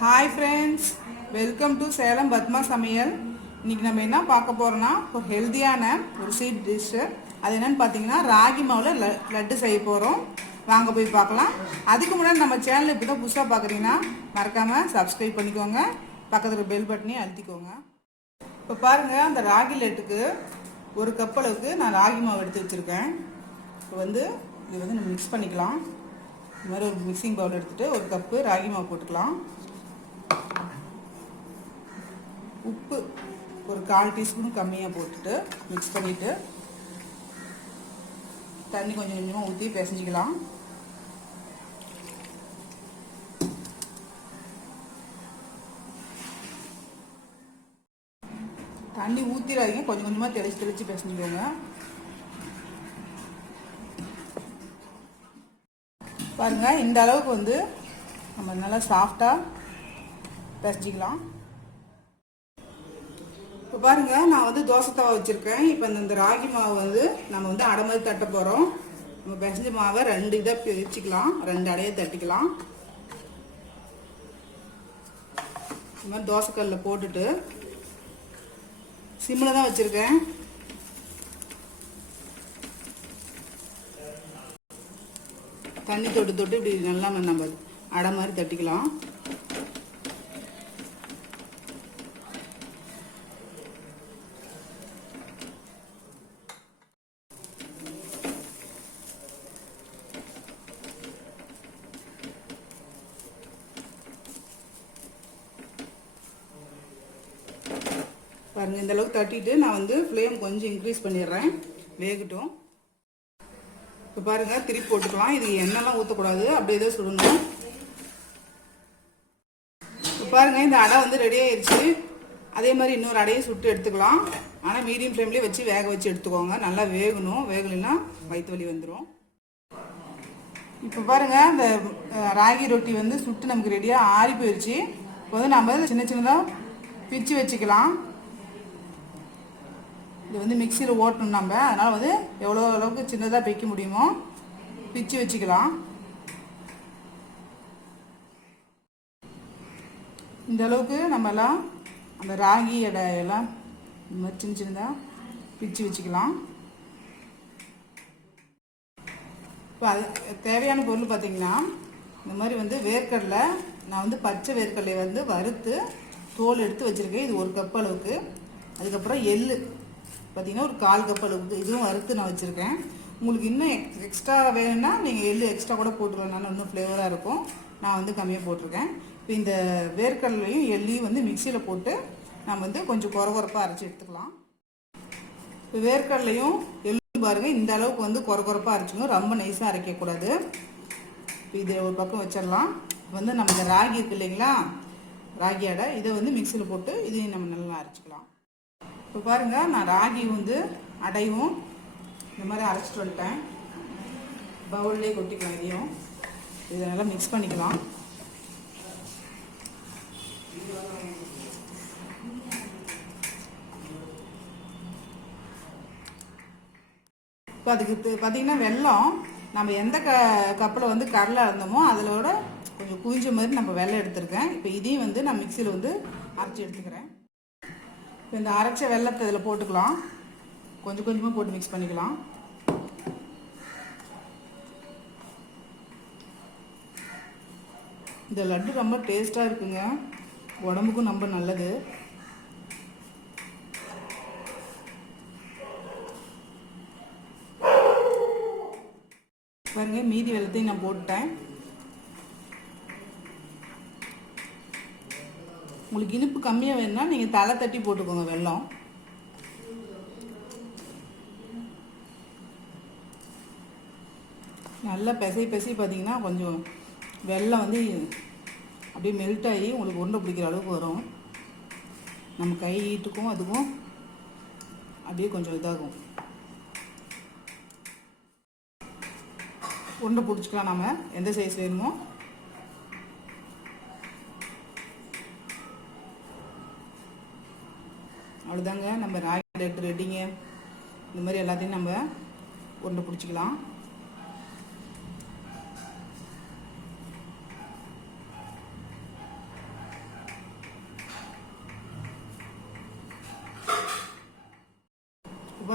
Hi friends, welcome to Salem Padma சமையல். இன்றைக்கி நம்ம என்ன பார்க்க போகிறோன்னா ஒரு ஹெல்த்தியான ஒரு ஸ்வீட் டிஷ்ஷு. அது என்னென்னு பார்த்தீங்கன்னா ராகி மாவில் லட்டு செய்ய போகிறோம். வாங்க போய் பார்க்கலாம். அதுக்கு முன்னாடி நம்ம சேனல் இப்போ தான் புதுசாக பார்க்குறீங்கன்னா மறக்காமல் சப்ஸ்கிரைப் பண்ணிக்கோங்க, பக்கத்தில் பெல் பட்டனையும் அழுத்திக்கோங்க. இப்போ பாருங்கள், அந்த ராகி லட்டுக்கு ஒரு கப் அளவுக்கு நான் ராகி மாவு எடுத்து வச்சுருக்கேன். இப்போ இது நம்ம மிக்ஸ் பண்ணிக்கலாம். இந்த மாதிரி ஒரு மிக்சிங் பவுல் எடுத்துகிட்டு ஒரு கப்பு ராகி மாவு போட்டுக்கலாம். உப்பு ஒரு 1/4 டீஸ்பூன் கம்மியாக போட்டுட்டு மிக்ஸ் பண்ணிவிட்டு தண்ணி கொஞ்சம் கொஞ்சமாக ஊற்றி பிசைஞ்சிக்கலாம். தண்ணி ஊற்றிடாதீங்க, கொஞ்சம் கொஞ்சமாக தெளித்து பிசைஞ்சிக்கோங்க. பாருங்கள், இந்த அளவுக்கு நம்ம நல்லா சாஃப்டாக பிசைஞ்சிக்கலாம். இப்போ பாருங்கள், நான் தோசை தவா வச்சுருக்கேன். இப்போ இந்த ராகி மாவு நம்ம அடை மாதிரி தட்ட போகிறோம். நம்ம பிசைஞ்ச மாவை 2 இதாக பிரிச்சுக்கலாம், 2 அடையை தட்டிக்கலாம். இந்த மாதிரி தோசைக்கல்லில் போட்டுட்டு சிம்மில் தான் வச்சுருக்கேன். தண்ணி தொட்டு இப்படி நல்லா நம்ம அடை மாதிரி தட்டிக்கலாம். பாருங்கள், இந்த அளவுக்கு தட்டிட்டு நான் ஃப்ளேம் கொஞ்சம் இன்க்ரீஸ் பண்ணிடுறேன், வேகட்டும். இப்போ பாருங்கள், திருப்பி போட்டுக்கலாம். இது எண்ணெய்லாம் ஊற்றக்கூடாது, அப்படியே தான் சுடணும். இப்போ பாருங்கள், இந்த அடை ரெடி ஆயிடுச்சு. அதே மாதிரி இன்னொரு அடையை சுட்டு எடுத்துக்கலாம். ஆனால் மீடியம் ஃப்ளேம்லேயே வச்சு வேக வச்சு எடுத்துக்கோங்க. நல்லா வேகணும், வேகலைன்னா வயிற்று வலி வந்துடும். இப்போ பாருங்கள், இந்த ராகி ரொட்டி சுட்டு நமக்கு ரெடியாக ஆறி போயிடுச்சு. இப்போ நம்ம சின்ன சின்னதாக பிச்சு வச்சுக்கலாம். இது மிக்சியில் ஓட்டணும் நம்ம, அதனால் எவ்வளோ அளவுக்கு சின்னதாக பிக்க முடியுமோ பிச்சு வச்சுக்கலாம். இந்த அளவுக்கு நம்மலாம் அந்த ராகி எல்லாம் இந்த மாதிரி சின்ன சின்னதாக பிச்சு வச்சுக்கலாம். இப்போ அது தேவையான பொருள் பார்த்திங்கன்னா, இந்த மாதிரி வேர்க்கடலை நான் பச்சை வேர்க்கடலை வறுத்து தோல் எடுத்து வச்சுருக்கேன். இது 1 கப் அளவுக்கு. அதுக்கப்புறம் எள்ளு பார்த்திங்கன்னா ஒரு 1/4 கப் அளவுக்கு, இதுவும் வறுத்து நான் வச்சுருக்கேன். உங்களுக்கு இன்னும் எக்ஸ்ட்ரா வேணும்னா நீங்கள் எள்ளு எக்ஸ்ட்ரா கூட போட்டுக்கலாம், இன்னும் ஃப்ளேவராக இருக்கும். நான் கம்மியாக போட்டிருக்கேன். இப்போ இந்த வேர்க்கடலையும் எள்ளையும் மிக்சியில் போட்டு நம்ம கொஞ்சம் கொரகொரப்பாக அரைச்சி எடுத்துக்கலாம். இப்போ வேர்க்கடலையும் எள்ளும் பாருங்கள், இந்த அளவுக்கு கொரகொரப்பாக அரைச்சிக்கணும், ரொம்ப நைஸாக அரைக்கக்கூடாது. இப்போ இதை ஒரு பக்கம் வச்சிடலாம். இப்போ நம்ம இந்த ராகி இருக்கு இல்லைங்களா, ராகி அடை, இதை மிக்சியில் போட்டு இதையும் நம்ம நல்லா அரைச்சிக்கலாம். இப்போ பாருங்கள், நான் ராகி அடையும் இந்த மாதிரி அரைச்சிட்டு வந்துட்டேன். பவுல்லே கொட்டிக்கலாம். இதையும் இதை நல்லா மிக்ஸ் பண்ணிக்கலாம். இப்போ அதுக்கு பார்த்திங்கன்னா வெல்லம் நம்ம எந்த கப்பில் கடலை இருந்தோமோ அதிலோட கொஞ்சம் குவிஞ்ச மாதிரி நம்ம வெல்லம் எடுத்துருக்கேன். இப்போ இதையும் நான் மிக்சியில் அரைச்சி எடுத்துக்கிறேன். இப்போ இந்த அரைச்ச வெல்லத்தை இதில் போட்டுக்கலாம். கொஞ்சம் கொஞ்சமாக போட்டு மிக்ஸ் பண்ணிக்கலாம். இந்த லட்டு ரொம்ப டேஸ்ட்டாக இருக்குங்க, உடம்புக்கும் ரொம்ப நல்லது. பாருங்க, மீதி வெல்லத்தையும் நான் போட்டுட்டேன். உங்களுக்கு இனிப்பு கம்மியாக வேணும்னா நீங்கள் தலை தட்டி போட்டுக்கோங்க வெல்லம். நல்லா பிசை பார்த்தீங்கன்னா கொஞ்சம் வெல்லம் அப்படியே மெல்ட் ஆகி உங்களுக்கு உருண்டை பிடிக்கிற அளவுக்கு வரும். நம்ம கை ஈட்டுக்கும் அதுக்கும் அப்படியே கொஞ்சம் இதாகும். உருண்டை பிடிச்சிக்கலாம் நம்ம எந்த சைஸ் வேணுமோ. அவ்வளோதாங்க, நம்ம ராகி லட்டு ரெடிங்க. இந்த மாதிரி எல்லாத்தையும் நம்ம உருண்டை பிடிச்சிக்கலாம்.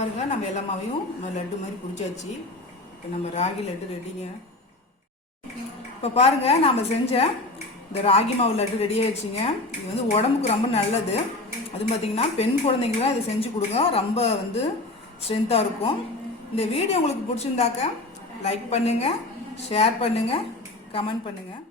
பாருங்கள், நம்ம எல்லா மாவையும் நம்ம லட்டு மாதிரி பிடிச்சாச்சு. இப்போ நம்ம ராகி லட்டு ரெடிங்க. இப்போ பாருங்கள், நாம் செஞ்ச இந்த ராகி மாவு லட்டு ரெடியாக வச்சுங்க. இது வந்து உடம்புக்கு ரொம்ப நல்லது. அது பார்த்திங்கன்னா பெண் குழந்தைங்களாம் இதை செஞ்சு கொடுங்க, ரொம்ப வந்து ஸ்ட்ரென்த்தாக இருக்கும். இந்த வீடியோ உங்களுக்கு பிடிச்சிருந்தாக்க லைக் பண்ணுங்கள், ஷேர் பண்ணுங்கள், கமெண்ட் பண்ணுங்கள்.